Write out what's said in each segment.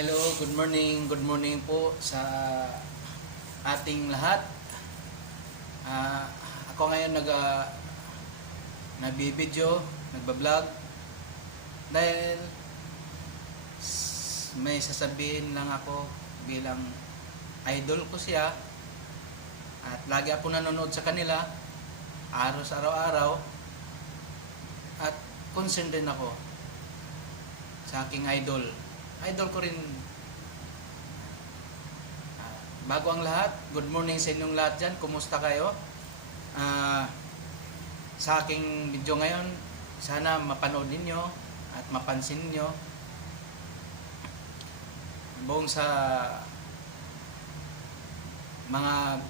Hello, good morning. Good morning po sa ating lahat. Ah, ako ngayon nag uh, nabibideo, nagba-vlog dahil may sasabihin lang ako bilang idol ko siya at lagi ako nanonood sa kanila araw sa araw-araw at concerned din ako sa aking idol. Idol ko rin. Ah, bago ang lahat, good morning sa inyong lahat dyan. Kumusta kayo? Ah, sa aking video ngayon, sana mapanood ninyo at mapansin ninyo buong sa mga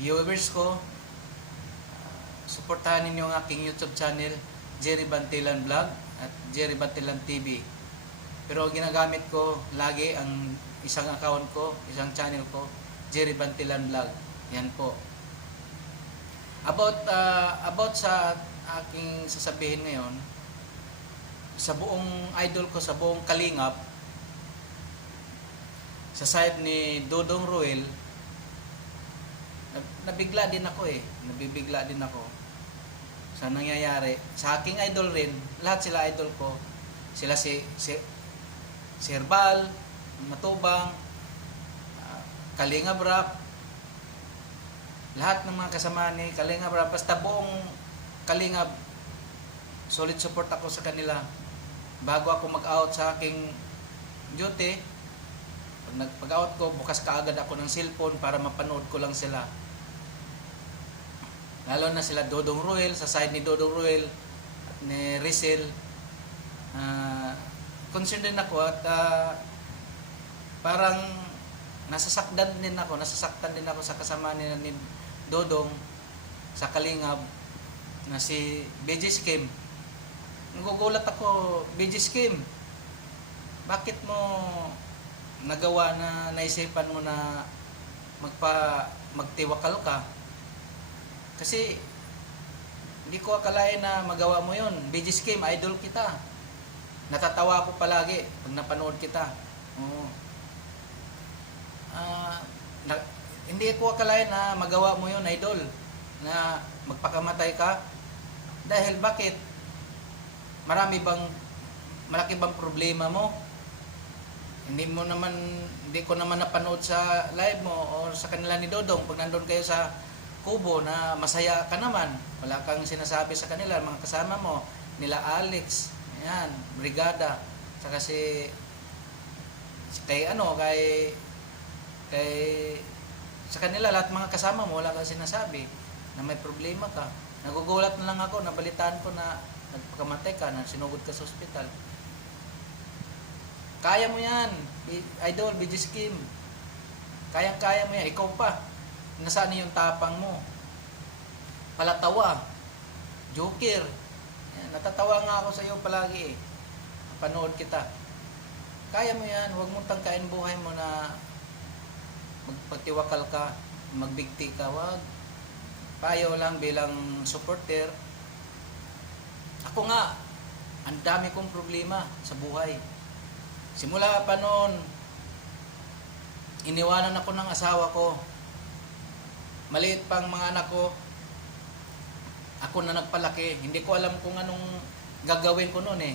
viewers ko ah, suportahan ninyo ang aking YouTube channel Jerry Bantilan Vlog at Jerry Bantilan TV pero ginagamit ko lagi ang isang account ko, isang channel ko, Jerry Bantilan Vlog. Yan po. About uh, about sa aking sasabihin ngayon, sa buong idol ko, sa buong Kalingap, sa side ni Dodong Ruel, nab- nabigla din ako eh. Nabibigla din ako sa nangyayari. Sa aking idol rin, lahat sila idol ko. Sila si, si si Herbal, Matubang, ah, Kalingap Rap, lahat ng mga kasama ni Kalingap Rap, basta buong Kalingap, solid support ako sa kanila. Bago ako mag-out sa aking duty, pag nag-out ko, bukas kaagad ako ng cellphone para mapanood ko lang sila. Lalo na sila Dodong Ruel, sa side ni Dodong Ruel at ni Rizel. Ah, concerned din ako at ah, parang nasasaktan din ako, nasasaktan din ako sa kasama ni, ni Dodong sa Kalingab na si BJ Skim. Nagugulat ako, BJ Skim, bakit mo nagawa na naisipan mo na magpa magtiwakal ka? Kasi hindi ko akalain na magawa mo yon. BJ Skim, idol kita natatawa ako palagi pag napanood kita. Oo. Ah, na- hindi ko akalain na magawa mo yun, idol, na magpakamatay ka. Dahil bakit? Marami bang, malaki bang problema mo? Hindi mo naman, hindi ko naman napanood sa live mo o sa kanila ni Dodong pag nandun kayo sa kubo na masaya ka naman. Wala kang sinasabi sa kanila, mga kasama mo, nila Alex, yan, brigada. Saka si kay ano, kay kay sa kanila lahat mga kasama mo wala kang sinasabi na may problema ka. Nagugulat na lang ako, nabalitaan ko na nagpakamatay ka, na sinugod ka sa ospital. Kaya mo yan, idol, BG Skim. Kayang-kaya mo yan, ikaw pa. Nasaan yung tapang mo? Palatawa. Joker. Natatawa nga ako sa iyo palagi eh. Panood kita. Kaya mo yan, huwag mong tangkain buhay mo na magpatiwakal ka, magbigti ka, wag. Payo lang bilang supporter. Ako nga, ang dami kong problema sa buhay. Simula pa noon, iniwanan ako ng asawa ko. Maliit pang mga anak ko, ako na nagpalaki. Hindi ko alam kung anong gagawin ko noon eh.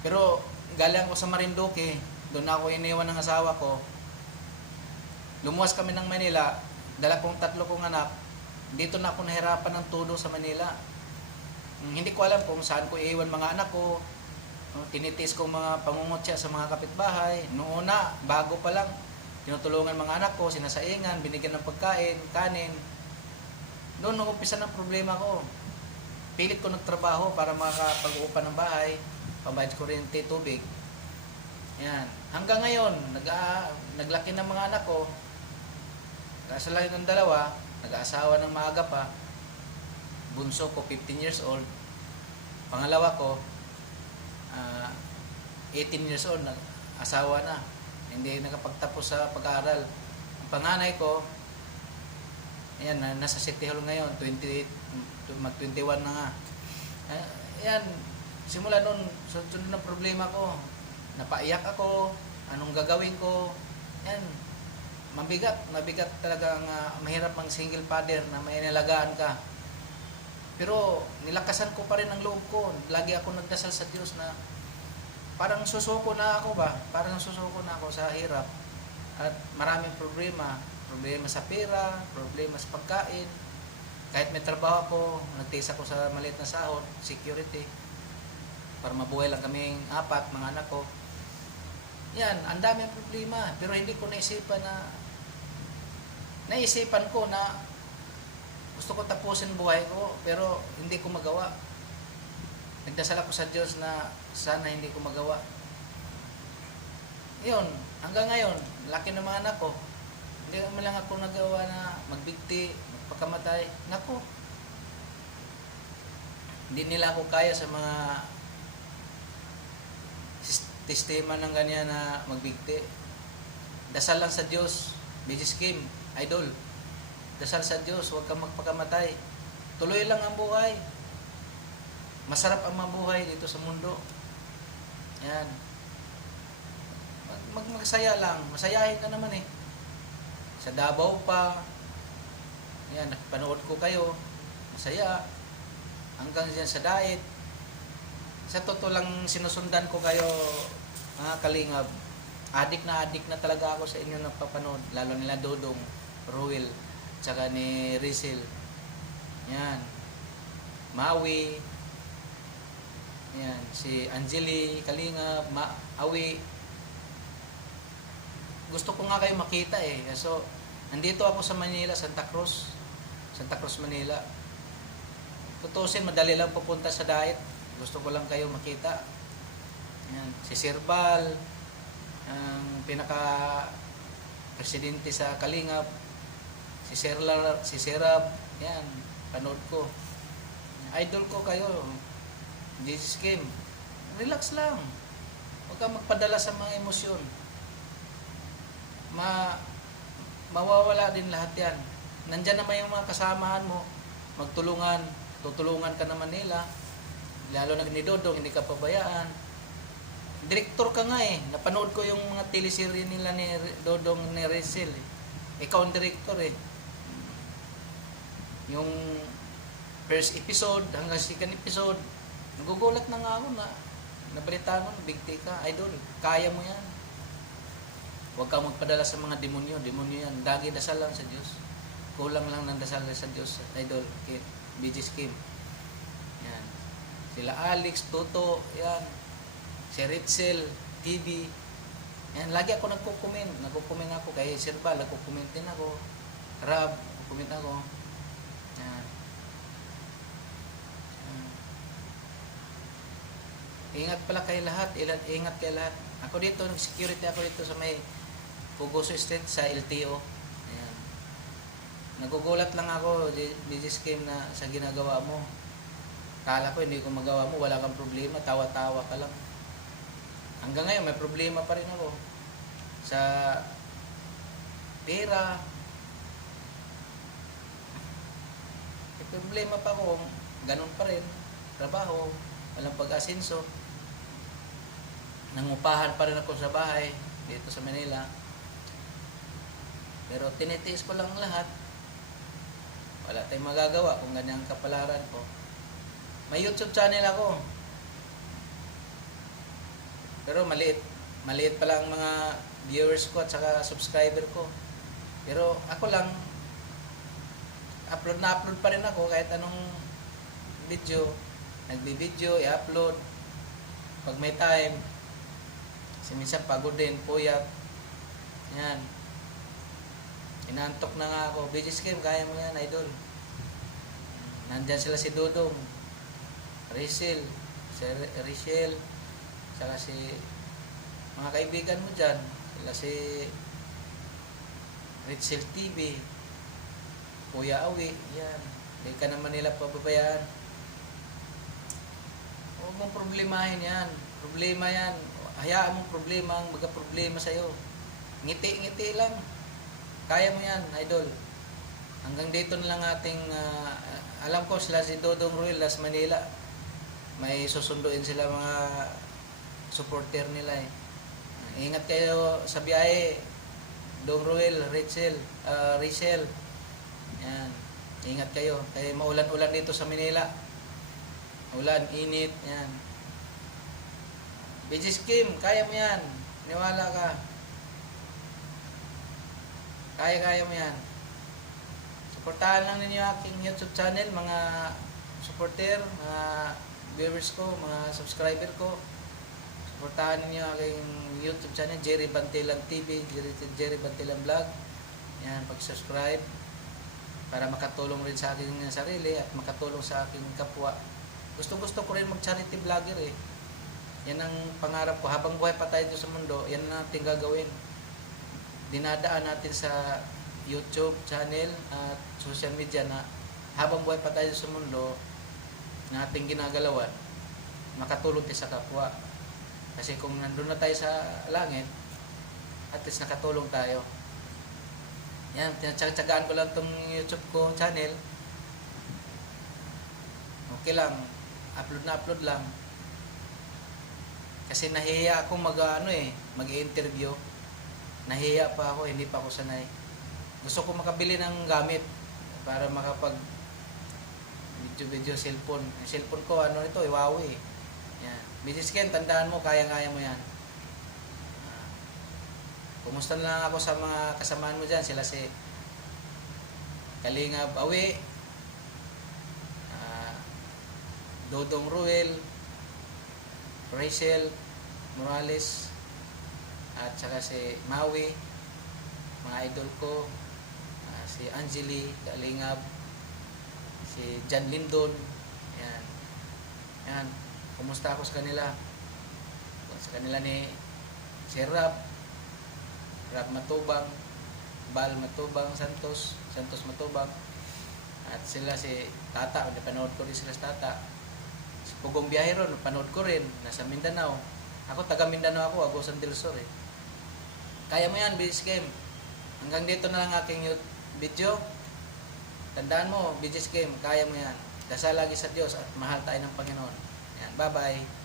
Pero galing ako sa Marinduque, doon ako iniwan ng asawa ko. Lumuwas kami ng Manila, dala kong tatlo kong anak. Dito na ako nahirapan ng todo sa Manila. Hmm, Hindi ko alam kung saan ko iiwan mga anak ko. No, Tinitis ko mga pangungutya sa mga kapitbahay. Noong una, bago pa lang, tinutulungan mga anak ko, sinasaingan, binigyan ng pagkain, kanin. Doon nung umpisa ng problema ko. Pilit ko nagtrabaho para makapag-uupa ng bahay, pabayad kuryente, tubig. Yan. Hanggang ngayon, nag naglaki ng mga anak ko. Kaso lang ng dalawa, nag-aasawa ng maaga pa. Bunso ko, 15 years old. Pangalawa ko, ah, 18 years old, nag asawa na. Hindi nakapagtapos sa pag-aaral. Ang panganay ko, ayan, na- nasa City Hall ngayon, 28, mag 21 na nga. Ah, Ayan, simula noon, sunod ng problema ko. Napaiyak ako, anong gagawin ko. Yan, mabigat, mabigat talaga ang ah, mahirap ang single father na may nilagaan ka. Pero nilakasan ko pa rin ang loob ko. Lagi ako nagdasal sa Diyos na parang susuko na ako ba? Parang susuko na ako sa hirap. At maraming problema. Problema sa pera, problema sa pagkain. Kahit may trabaho ako, nagtiis ako sa maliit na sahod, security. Para mabuhay lang kaming apat, mga anak ko. Yan, ang daming problema. Pero hindi ko naisipan na naisipan ko na gusto ko tapusin buhay ko pero hindi ko magawa. Nagdasal ako sa Diyos na sana hindi ko magawa. Yun, hanggang ngayon, laki ng mga anak ko. Hindi naman lang ako nagawa na magbigti, magpakamatay. Nako, hindi nila ako kaya sa mga sis- sistema ng ganyan na magbigti. Dasal lang sa Diyos, busy scheme, idol. Dasal sa Diyos, huwag kang magpakamatay. Tuloy lang ang buhay. Masarap ang mabuhay dito sa mundo. Yan. Mag magsaya lang. Masayahin ka naman eh. Sa Davao pa. Yan, nakipanood ko kayo. Masaya. Hanggang dyan sa diet. Sa totoo lang sinusundan ko kayo, mga kalingap. Adik na adik na talaga ako sa inyo nagpapanood. Lalo nila Dodong, Ruel, tsaka ni Rizal. Yan. Maui. Yan. Si Angeli, Kalingap, Ma Awi. Gusto ko nga kayo makita eh. So, nandito ako sa Manila, Santa Cruz. Santa Cruz, Manila. Tutusin, madali lang pupunta sa diet. Gusto ko lang kayo makita. Yan. Si Sir Bal, ang pinaka presidente sa Kalingap, si Sir Lar, si Serab, yan, panood ko. Idol ko kayo. This game. Relax lang. Huwag kang magpadala sa mga emosyon. Ma mawawala din lahat yan. Nandyan naman yung mga kasamahan mo. Magtulungan. Tutulungan ka naman nila. Lalo na ni Dodong, hindi ka pabayaan. Direktor ka nga eh. Napanood ko yung mga teleserye nila ni Dodong ni Rizal. Eh. Ikaw ang director eh. Yung first episode hanggang second episode, nagugulat na nga ako na nabalita ko, bigti ka, idol, kaya mo yan. Huwag kang magpadala sa mga demonyo, demonyo yan. Dagi dasal lang sa Diyos. Kulang lang ng dasal sa Diyos, idol, kay BG Scheme. Yan. Sila Alex, Toto, yan. Si Ritzel, TV. Yan, lagi ako nagko-comment. Nagko-comment ako kay Sir Bal, nagko-comment din ako. Rab, nagko-comment ako. Yan. Yan. Ingat pala kayo lahat. Ingat kayo lahat. Ako dito, security ako dito sa may Pugoso Street sa LTO. Ayan. Nagugulat lang ako, busy scheme na sa ginagawa mo. Kala ko hindi ko magawa mo, wala kang problema, tawa-tawa ka lang. Hanggang ngayon, may problema pa rin ako. Sa pera. May problema pa ako, ganun pa rin. Trabaho, walang pag-asenso. Nangupahan pa rin ako sa bahay dito sa Manila. Pero tinitiis ko lang lahat. Wala tayong magagawa kung ganyan kapalaran ko. May YouTube channel ako. Pero maliit. Maliit pa lang ang mga viewers ko at saka subscriber ko. Pero ako lang, upload na upload pa rin ako kahit anong video. Nagbi-video, i-upload. Pag may time, kasi minsan pagod din, puyat. Yan. Inantok na nga ako. Busy scheme, kaya mo yan, idol. Nandyan sila si Dodong, Rizal, si R- Rachel, saka si mga kaibigan mo dyan. Sila si Rizal TV, Kuya Awi, yan. Hindi ka naman nila pababayaan. Huwag mong problemahin yan. Problema yan. Hayaan mong problema ang magka-problema sa'yo. Ngiti-ngiti lang. Kaya mo yan, idol. Hanggang dito na lang ating, ah, alam ko sila si Dodong Ruel, Las Manila. May susunduin sila mga supporter nila eh. Ingat kayo sa biyahe. Dong Ruel, Rachel, ah, Rachel. Yan. Ingat kayo. Kaya maulan-ulan dito sa Manila. Ulan, init, yan. Bijis Kim, kaya mo yan. Niwala ka. Kaya-kaya mo yan. Suportahan lang ninyo aking YouTube channel, mga supporter, mga viewers ko, mga subscriber ko. Suportahan ninyo aking YouTube channel, Jerry Bantilan TV, Jerry, Jerry Bantilan Vlog. Yan, pag-subscribe para makatulong rin sa aking sarili at makatulong sa aking kapwa. Gusto-gusto ko rin mag-charity vlogger eh. Yan ang pangarap ko. Habang buhay pa tayo sa mundo, yan ang natin gagawin. Dinadaan natin sa YouTube channel at social media na habang buhay pa tayo sa mundo na ating ginagalawan, makatulong tayo sa kapwa. Kasi kung nandun na tayo sa langit, at least nakatulong tayo. Yan, tinatsagaan ko lang tong YouTube ko channel. Okay lang, upload na upload lang. Kasi nahihiya ako mag ano eh, mag-interview. Nahihiya pa ako, hindi pa ako sanay. Gusto ko makabili ng gamit para makapag video-video cellphone. Yung cellphone ko, ano ito, Huawei. Yan. Business Ken, tandaan mo, kaya-kaya mo yan. Ah, Kumusta na lang ako sa mga kasamaan mo dyan. Sila si Kalingab Awi, ah, Dodong Ruel, Rachel Morales, at saka si Maui, mga idol ko, ah, si Angeli Kalingab, si Jan Lindon, yan. Yan. Kumusta ako sa kanila? Sa kanila ni si Rab, Rab Matubang, Bal Matubang Santos, Santos Matubang, at sila si Tata, napanood ko rin sila sa Tata. Si Pugong Biyahero, napanood ko rin, nasa Mindanao. Ako, taga Mindanao ako, Agusan del Sur eh. Kaya mo yan, Bilis Game. Hanggang dito na lang aking video. Tandaan mo, Bilis Game, kaya mo yan. Dasal lagi sa Diyos at mahal tayo ng Panginoon. Yan, bye-bye.